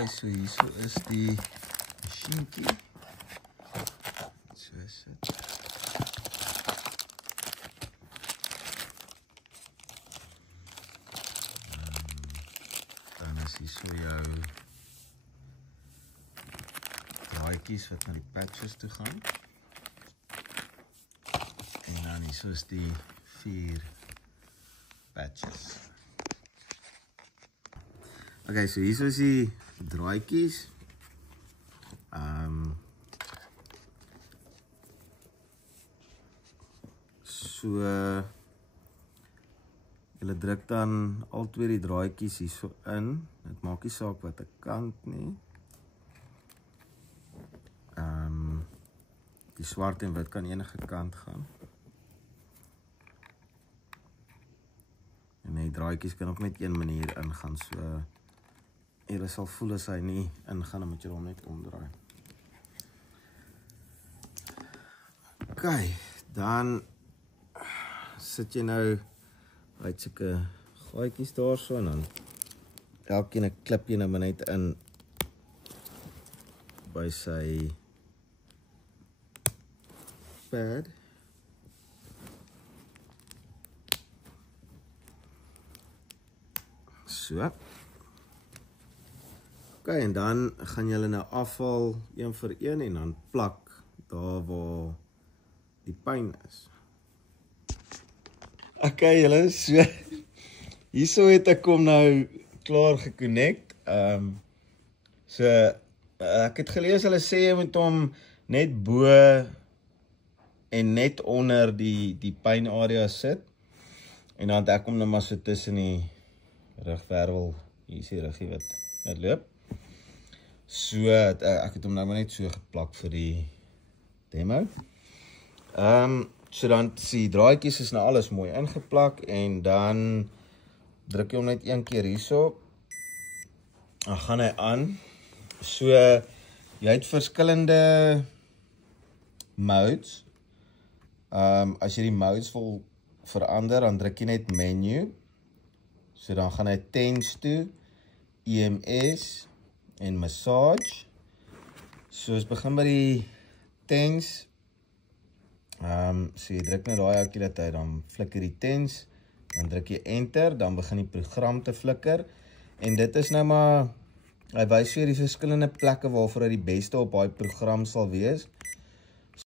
Okay, so hierso is die masjienkie. So is dit. Dan is hierso jou draadjies wat na die patches toe gaan. En dan hierso is die 4 patches. Okay, so hierso is die draadjies. So julle druk dan al twee die draadjies hierso in. Dit maak nie saak wat 'n kant nie. Die swart en wit kan enige kant gaan. En die draadjies kan ook net een manier ingaan, so julle sal voel as hy nie ingaan, dan moet jy hom net omdraai. Okay, dan sit jy nou uit sulke gaatjies daarso en dan elkeen 'n klip jy nou maar net in by sy pad. So. Okay, en dan gaan julle nou afval een vir een en dan plak daar waar die pyn is. Okay, julle, so hierso het ek hom nou klaar geconnect. So ek het gelees hulle sê jy moet hom net bo en net onder die pynarea sit. En dan het ek hom nou maar so tussen die rugwervel, hier is die ruggie wat loop. So ek het hom nou maar net so geplak vir die demo. So dan die draadjies is nou alles mooi ingeplak en dan druk jy hom net een keer hierso. Dan gaan hy aan. So jy het verskillende modes. As jy die modes wil verander, dan druk jy net menu. So dan gaan hy TENS toe, EMS en massage. So ons begin by die TENS. So jy druk nou daai elke keer dat hy dan flikker die TENS, dan druk jy enter, dan begin die program te flikker. En dit is nou maar, hy wys vir die verskillende plekke waarvoor hy die beste op daai program sal wees.